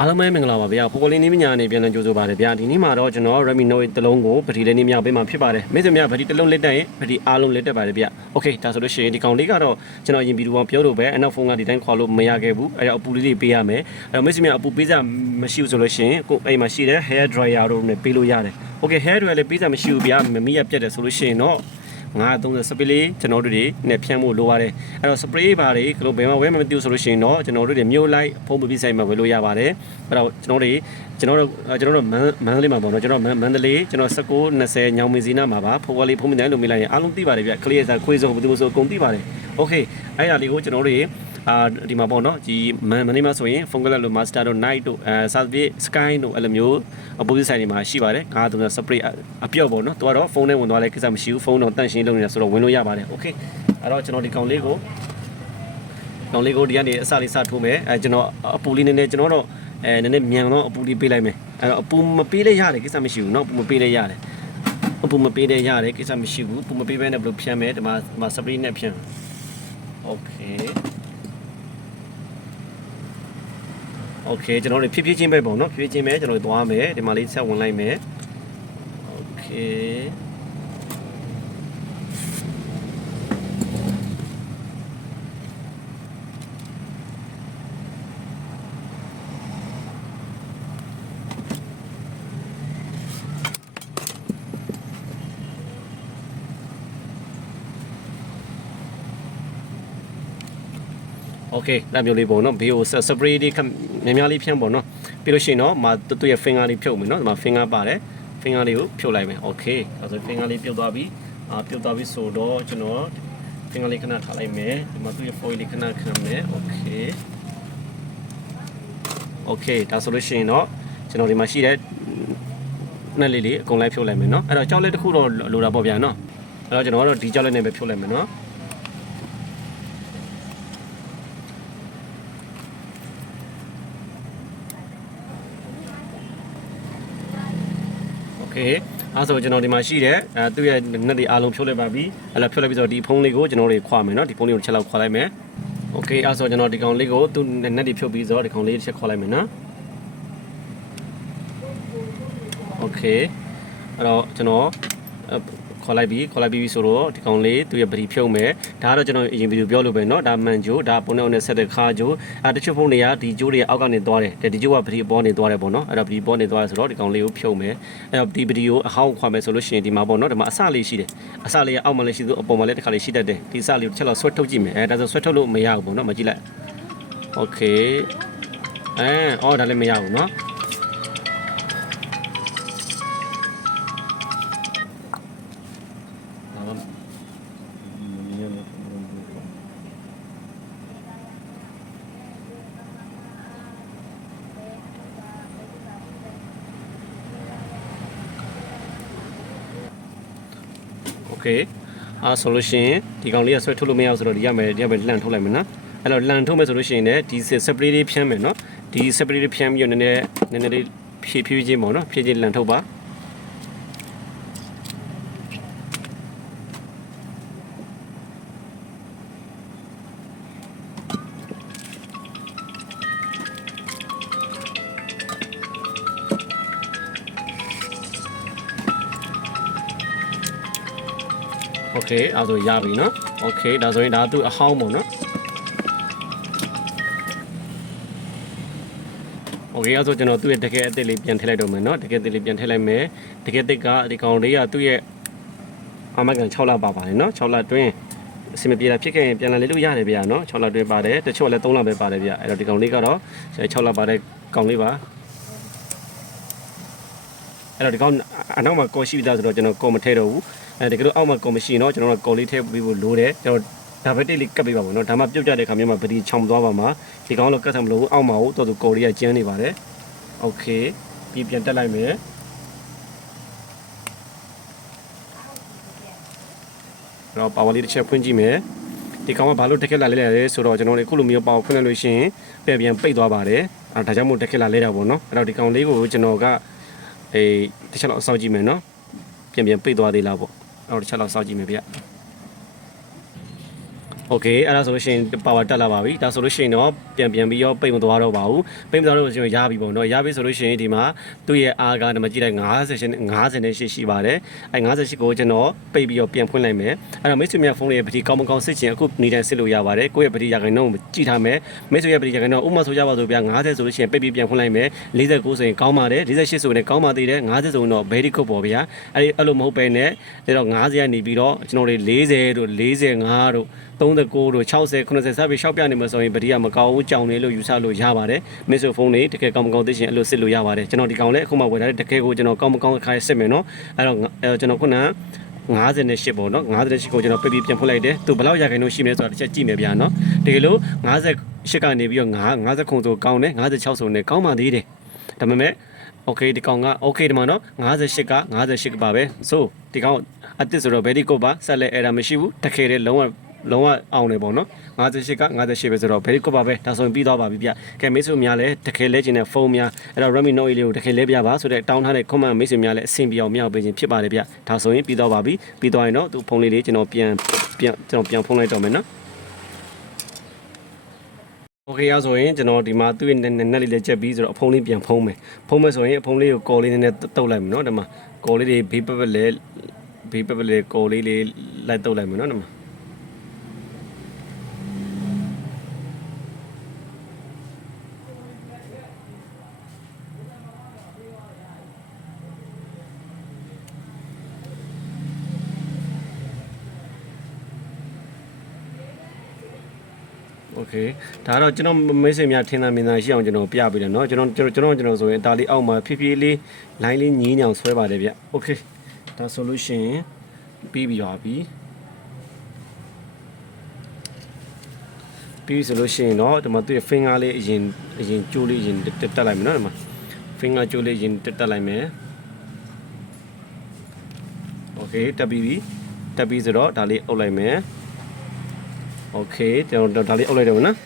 အားလုံးပဲမင်္ဂလာပါဗျာပိုပိုလင်းနေပညာနဲ့ပြန်လည်ကြိုဆိုပါရစေဗျာဒီနေ့မှာတော့ကျွန်တော် Redmi Note 3လုံးကိုဗတိလေးနေမြောက်ပေးမှာဖြစ်ပါတယ်မိတ်ဆွေများဗတိ3လုံးလက်တက်ရင်ဗတိအားလုံးလက်တက်ပါတယ်ဗျာ Okay ဒါဆိုလို့ရှိရင်ဒီကောင်လေးကတော့ကျွန်တော်ယင်ဗီဒီယိုအောင်ပြောလို့ပဲအနောက်ဖုန်းကဒီတိုင်းခေါ်လို့မရခဲ့ဘူးအဲ့တော့အပူလေးလေးပေးရမယ်အဲ့တော့မိတ်ဆွေများအပူပေးစရာမရှိဘူးဆိုလို့ရှိရင်ကိုအိမ်မှာရှိတဲ့ hair dryer တို့နဲ့ပေးလို့ရတယ် Okay hair dryer လည်းပေးစရာမရှိဘူးဗျာမမီးရပြတ်တယ်ဆိုလို့ရှိရင်တော့ 930စပလေးကျွန်တော်တို့တွေနဲ့ဖြန်းဖို့လိုပါတယ်အဲ့တော့ spray ပါတွေကလို့ဘယ်မှာဝဲမှမသိဘူးဆိုလို့ရှိရင်တော့ကျွန်တော်တို့တွေမြို့လိုက်ဖုန်းပပီးဆိုင်မှာဝယ်လို့ရပါတယ်အဲ့တော့ကျွန်တော်တွေကျွန်တော်တို့ကျွန်တော်တို့မန္မန္တလေးမှာပေါ့နော်ကျွန်တော်မန္တလေးကျွန်တော်19 20ညောင်မင်းစီနာမှာပါဖုန်းကလေးဖုန်းမတိုင်းလို့မိလိုက်ရင်အားလုံးသိပါတယ်ဗျ clear စာခွေးစုံဘယ်သူဆိုအကုန်သိပါတယ် okay အဲ့ဒါလေးကိုကျွန်တော်တို့အာဒီမှာပေါ့နော်ဒီမန်မနေမှာဆိုရင်ဖုန်းကလပ်လို့ master တို့ night တို့အဲ service sky တို့အဲ့လိုမျိုးအပူဆိုင်တွေမှာရှိပါတယ်ငါးသူက spray အပြော့ပေါ့နော်သူကတော့ဖုန်းထဲဝင်သွားလဲကိစ္စမရှိဘူးဖုန်းတော့တန့်ရှင်းလုပ်နေတာဆိုတော့ဝင်လို့ရပါတယ် okay အဲ့တော့ကျွန်တော်ဒီကောင်လေးကိုကောင်လေးကိုဒီကနေအစလေးစထိုးမယ်အဲကျွန်တော်အပူလေးနည်းနည်းကျွန်တော်တော့အဲနည်းနည်းမြန်တော့အပူလေးပေးလိုက်မယ်အဲ့တော့အပူမပေးလဲရတယ်ကိစ္စမရှိဘူးเนาะအပူမပေးလဲရတယ်အပူမပေးလဲရတယ်ကိစ္စမရှိဘူးအပူမပေးဘဲနဲ့ဘယ်လိုဖြန်းမယ်ဒီမှာဒီမှာ spray နဲ့ဖြန်း okay โอเคကျွန်တော်တို့ဖြည်းဖြည်းချင်းပဲပေါ့နော်ဖြည်းဖြည်းချင်းပဲကျွန်တော်တို့သွားမယ်ဒီမှာလေးဆက်ဝင်လိုက်မယ်โอเค okay လက်မျိုးလေးပေါ့နော်ဘေးကို spray လေးများများလေးဖြန်းပေါ့နော်ပြီးလို့ရှိရင်တော့မသူ့ရဲ့ finger လေးဖြုတ်မယ်နော်ဒီမှာ finger ပါတယ် finger လေးကိုဖြုတ်လိုက်မယ် okay အဲဆို finger လေးပြုတ်သွားပြီအာပြုတ်သွားပြီဆိုတော့ကျွန်တော် finger လေးခဏထားလိုက်မယ်ဒီမှာသူ့ရဲ့ foil လေးခဏခံမယ် okay okay ဒါဆိုလို့ရှိရင်တော့ကျွန်တော်ဒီမှာရှိတဲ့နဲ့လေးလေးအကုန်လိုက်ဖြုတ်လိုက်မယ်နော်အဲ့တော့ကြောက်လက်တစ်ခုတော့လိုတာပေါ့ဗျာနော်အဲ့တော့ကျွန်တော်ကတော့ဒီကြောက်လက်နဲ့ပဲဖြုတ်လိုက်မယ်နော် นาะ โอเคအဲဆိုကျွန်တော်ဒီမှာရှိတဲ့အဲသူ့ရဲ့နက်တွေအားလုံးဖြုတ်လိုက်ပါပြီအဲ့လိုဖြုတ်လိုက်ပြီးတော့ဒီဖုန်းလေးကိုကျွန်တော်တွေခွာမယ်เนาะဒီဖုန်းလေးကိုတစ်ချက်လောက်ခွာလိုက်မယ်โอเคအဲဆိုကျွန်တော်ဒီကောင်လေးကိုသူ့နက်တွေဖြုတ်ပြီးဆိုတော့ဒီကောင်လေးတစ်ချက်ခွာလိုက်မယ်เนาะโอเคအဲ့တော့ကျွန်တော် ခေါ်လိုက်ပြီခေါ်လိုက်ပြီးဆိုတော့ဒီကောင်လေးသူ့ရဲ့ပရီဖြုတ်မယ်ဒါကတော့ကျွန်တော်အရင်ဗီဒီယိုပြောလို့ပဲเนาะဒါမှန်ဂျိုဒါပုံနဲ့နဲ့ဆက်တဲ့ခါဂျိုအဲတချို့ဖုန်းတွေကဒီဂျိုတွေအောက်ကနေသွားတယ်တဲ့ဒီဂျိုကပရီပေါ်နေသွားတယ်ပေါ့เนาะအဲ့တော့ပရီပေါ်နေသွားတယ်ဆိုတော့ဒီကောင်လေးကိုဖြုတ်မယ်အဲ့တော့ဒီဗီဒီယိုအဟောင်းခွာမယ်ဆိုလို့ရှိရင်ဒီမှာပေါ့เนาะဒီမှာအစလေးရှိတယ်အစလေးကအောက်မှာလည်းရှိသူအပေါ်မှာလည်းတစ်ခါလေးရှိတတ်တယ်ဒီအစလေးကိုတစ်ချက်လောက်ဆွဲထုတ်ကြည့်မယ်အဲဒါဆိုဆွဲထုတ်လို့မရဘူးပေါ့เนาะမကြည့်လိုက်โอเคအဲအော်ဒါလည်းမရဘူးเนาะ ကဲအာဆိုလို့ရှိရင်ဒီကောင်လေးကဆွဲထုတ်လို့မရဘူးဆိုတော့ဒီရမယ်ဒီရမယ်လှန်ထုတ်လိုက်မယ်နော်အဲ့တော့လှန်ထုတ်မယ်ဆိုလို့ရှိရင်လည်းဒီ separate လေးဖြန်းမယ်နော်ဒီ separate လေးဖြန်းပြီးတော့နည်းနည်းနည်းနည်းလေးဖြည့်ဖြည့်ချင်းပေါ့နော်ဖြည့်ချင်းလှန်ထုတ်ပါ โอเคအဲ့ဒါဆိုရပြီနော်โอเคဒါဆိုရင်ဒါသူ့အဟောင်းပေါ့နော်โอเคအဲ့ဒါဆိုကျွန်တော်သူ့ရဲ့တကယ်အစ်စ်လေးပြန်ထည့်လိုက်တော့မယ်နော်တကယ်အစ်စ်လေးပြန်ထည့်လိုက်မယ်တကယ်အစ်စ်ကဒီကောင်လေးကသူ့ရဲ့အမကန်6လပါပါတယ်နော်6လတွင်းအစမပြေတာဖြစ်ခဲ့ရင်ပြန်လာလေလို့ရတယ်ဗျာနော်6လတွင်းပါတယ်တချို့လည်း3လပဲပါတယ်ဗျာအဲ့တော့ဒီကောင်လေးကတော့6လပါတဲ့ကောင်လေးပါ အဲ့တော့ဒီကောင်အနောက်မှာကော်ရှိပြီးသားဆိုတော့ကျွန်တော်ကော်မထဲတော့ဘူးအဲတကယ်လို့အောက်မှာကော်မရှိတော့ကျွန်တော်ကကော်လေးထည့်ပြီးဖို့လိုတယ်ကျွန်တော်ဒါပဲတိတ်လေးကပ်ပေးပါမယ်နော်ဒါမှပြုတ်ကြတဲ့ခါမျိုးမှာဗဒီချောင်သွားပါမှာဒီကောင်တော့ကတ်ဆံမလို့အောက်မှာဟိုတော်တော်ကော်လေးကကျန်းနေပါတယ်โอเคပြီးပြန်တက်လိုက်မယ်တော့ပါဝါလေးတစ်ချက်ဖွင့်ကြည့်မယ်ဒီကောင်ကဘာလို့တက်ခက်လာလဲလဲဆိုတော့ကျွန်တော်တို့ခုလိုမျိုးပါဝါဖွင့်လိုက်လို့ရှိရင်ပြန်ပြန်ပိတ်သွားပါတယ်အဲဒါကြောင့်မို့တက်ခက်လာလဲတာပေါ့နော်အဲ့တော့ဒီကောင်လေးကိုကျွန်တော်က အေးတစ်ချက်လောက်အစောင့်ကြည့်မယ်နော်ပြန်ပြန်ပိတ်သွားသေးလားပေါ့အဲ့တော့တစ်ချက်လောက်စောင့်ကြည့်မယ်ဗျ โอเคအဲ့ဒါဆိုလို့ရှိရင်ပါဝါတက်လာပါပြီဒါဆိုလို့ရှိရင်တော့ပြန်ပြန်ပြီးတော့ပိတ်မသွားတော့ပါဘူးပိတ်မသွားတော့ကျွန်တော်ရပြီပေါ့နော်ရပြီဆိုလို့ရှိရင်ဒီမှာသူ့ရဲ့အားကနံပါတ်ကြည့်လိုက်50ရှင်50နဲ့ရှိရှိပါတယ်အဲ58ကိုကျွန်တော်ပိတ်ပြီးတော့ပြန်ဖွင့်လိုက်မယ်အဲ့တော့မိတ်ဆွေများဖုန်းလေးရဲ့ပတိကောင်းမကောင်းစစ်ချင်အခုနေတိုင်းစစ်လို့ရပါတယ်ကိုယ့်ရဲ့ပတိရာခိုင်နှုန်းကိုကြည့်ထားမယ်မိတ်ဆွေရဲ့ပတိရာခိုင်နှုန်းဥပမာဆိုကြပါစို့ဗျာ50ဆိုလို့ရှိရင်ပိတ်ပြီးပြန်ဖွင့်လိုက်မယ်49ဆိုရင်ကောင်းပါတယ်48ဆိုရင်ကောင်းပါသေးတယ်50ဆိုရင်တော့ very good ပေါ့ဗျာအဲ့ဒီအဲ့လိုမဟုတ်ပဲနဲ့ဒါတော့50ကနေပြီးတော့ကျွန်တော်တွေ40တို့45တို့ 39တို့60 90စပြီးရှောက်ပြနေမှာဆိုရင်ပတိကမကောင်းဘူးကြောင်နေလို့ယူဆလို့ရပါတယ်မစ်ဆိုဖုန်းလေးတကယ်ကောင်းမကောင်းသိချင်အဲ့လိုစစ်လို့ရပါတယ်ကျွန်တော်ဒီကောင်လေးအခုမှဝယ်ထားတဲ့တကယ်ကိုကျွန်တော်ကောင်းမကောင်းခါစစ်မယ်နော်အဲ့တော့အဲ့တော့ကျွန်တော်ခုနက58ပေါ့နော်58ကိုကျွန်တော်ပြပြပြန်ဖွင့်လိုက်တယ်သူဘယ်လောက်ရခိုင်လို့ရှိမလဲဆိုတာတစ်ချက်ကြည့်မယ်ဗျာနော်တကယ်လို့58ကနေပြီးတော့9 50ခုဆိုကောင်းတယ်56ဆိုနေကောင်းပါသေးတယ်ဒါပေမဲ့ okay ဒီကောင်က okay ဒီမှာနော်58က58ကပါပဲဆိုဒီကောင်အတစ်ဆိုတော့ very good ပါဆက်လက် error မရှိဘူးတကယ်လေလုံးဝ လုံးဝအောင်နေပေါ့နော်58က58ပဲဆိုတော့ very good ပါပဲဒါဆိုရင်ပြီးသွားပါပြီဗျကဲမိတ်ဆွေများလည်းတကယ်လဲကျင်တဲ့ဖုန်းများအဲ့တော့ Redmi Note လေးကိုတကယ်လဲပြပါဆိုတဲ့တောင်းထားတဲ့ comment မိတ်ဆွေများလည်းအဆင်ပြေအောင်မျှပေးခြင်းဖြစ်ပါတယ်ဗျဒါဆိုရင်ပြီးသွားပါပြီပြီးသွားရင်တော့သူဖုန်းလေးလေးကျွန်တော်ပြန်ပြန်ကျွန်တော်ပြန်ဖုန်းလိုက်တော့မယ်နော် โอเคအားဆိုရင်ကျွန်တော်ဒီမှာသူ့ရဲ့နက်နက်လေးလည်းချက်ပြီးဆိုတော့အဖုံးလေးပြန်ဖုံးမယ်ဖုံးမယ်ဆိုရင်အဖုံးလေးကိုကော်လေးနည်းနည်းတုတ်လိုက်မယ်နော်ဒီမှာကော်လေးတွေဘေးပပလေးဘေးပပလေးကော်လေးလေးလိုက်တုတ်လိုက်မယ်နော်ဒီမှာ โอเคဒါကတော့ကျွန်တော်မိတ်ဆွေများထင်သာမြင်သာရှိအောင်ကျွန်တော်ပြပေးတယ်เนาะကျွန်တော်ကျွန်တော်ကျွန်တော်ဆိုရင်အတားလေးအောက်မှာဖြည်းဖြည်းလေး line လေးညီးညောင်ဆွဲပါတယ်ဗျโอเคဒါဆိုလို့ရှိရင်ပြီးပြီပါပြီပြီးပြီဆိုလို့ရှိရင်တော့ဒီမှာသူ့ရဲ့ finger လေးအရင်အရင်ကျိုးလေးအရင်တက်တက်လိုက်မယ်เนาะဒီမှာ finger ကျိုးလေးအရင်တက်တက်လိုက်မယ်โอเคတက်ပြီးပြီတက်ပြီးဆိုတော့ဒါလေးအုပ်လိုက်မယ် โอเคကျွန်တော်ဒါလေးအုပ်လိုက်တော့မနော်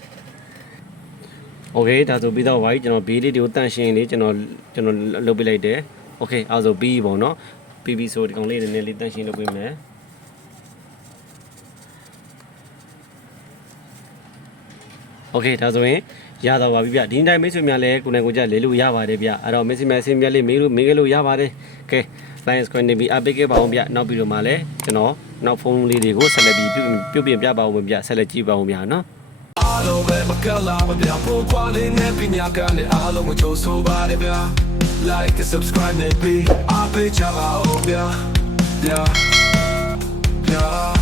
โอเคဒါဆိုပြီးတော့ဝိုင်းကျွန်တော်ဘေးလေးတွေကိုတန့်ရှင်းလေးကျွန်တော်ကျွန်တော်လုပ်ပေးလိုက်တယ်โอเคအဲဆိုပြီးပေါ့နော်ပြီးပြီဆိုဒီကောင်လေးနည်းနည်းလေးတန့်ရှင်းလုပ်ပေးမယ်โอเคဒါဆိုရင်ရတော့ပါပြီဗျဒီနေ့တိုင်းမိတ်ဆွေများလည်းကိုယ်နဲ့ကိုယ်ကြလဲလို့ရပါတယ်ဗျအဲ့တော့မိတ်ဆွေများအစီအမြတ်လေးမေးလို့မေးခဲ့လို့ရပါတယ်ကဲ Lions Coin နေပြီးအပိတ်ခဲ့ပါအောင်ဗျနောက်ပြီးတော့မှလည်းကျွန်တော် နောက်ဖုန်းလေးတွေကိုဆက်လက်ပြီးပြုပြုပြင်ပြပါဦးဗျဆက်လက်ကြည့်ပါဦးဗျနော်အားလုံးပဲမကလာမပြောင်းဖို့ကွာလေးနဲ့ပညာကလည်းအားလုံးကိုကြိုးဆိုပါရဗျာ like and subscribe နဲ့ပြီးအားပေးကြပါဦးဗျာ yeah yeah